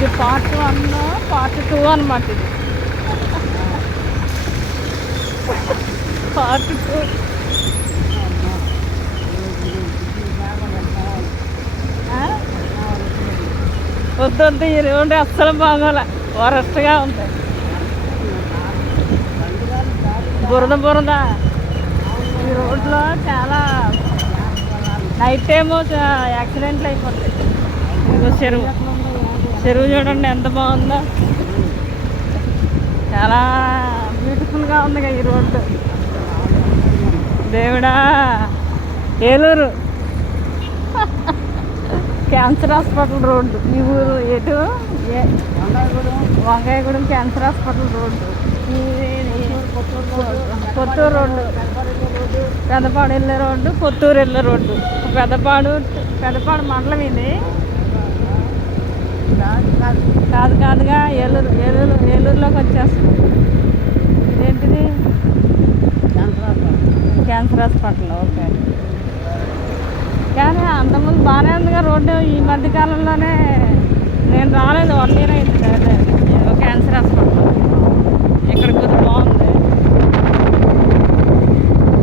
ఇది part 1 part 2 అనమాట. ఇది పార్ట్ 2. వద్దు ఈ రోడ్డు అస్సలు బాగోలే, వరస్ట్గా ఉంది. బురద ఈ రోడ్లో చాలా నైట్ టైము యాక్సిడెంట్లు అయిపోతాయి. ఇదిగో చెరువు చూడండి ఎంత బాగుందో, చాలా బ్యూటిఫుల్గా ఉంది ఈ రోడ్డు. దేవుడా, ఏలూరు క్యాన్సర్ హాస్పిటల్ రోడ్డు. మీ ఊరు ఎటు? Vankayagudem cancer hospital road, Kothuru road, Pedapadu వెళ్ళే రోడ్డు, కొత్తూరు వెళ్ళే రోడ్డు. పెదపాడు మండలం ఇది కాదుగా ఏలూరులోకి వచ్చేస్తుంది. ఇదేంటిది? Cancer hospital. ఓకే. కానీ అంతకుముందు బాగానే ఉందిగా రోడ్డు. ఈ మధ్యకాలంలోనే నేను రాలేదు, 1 year అయింది.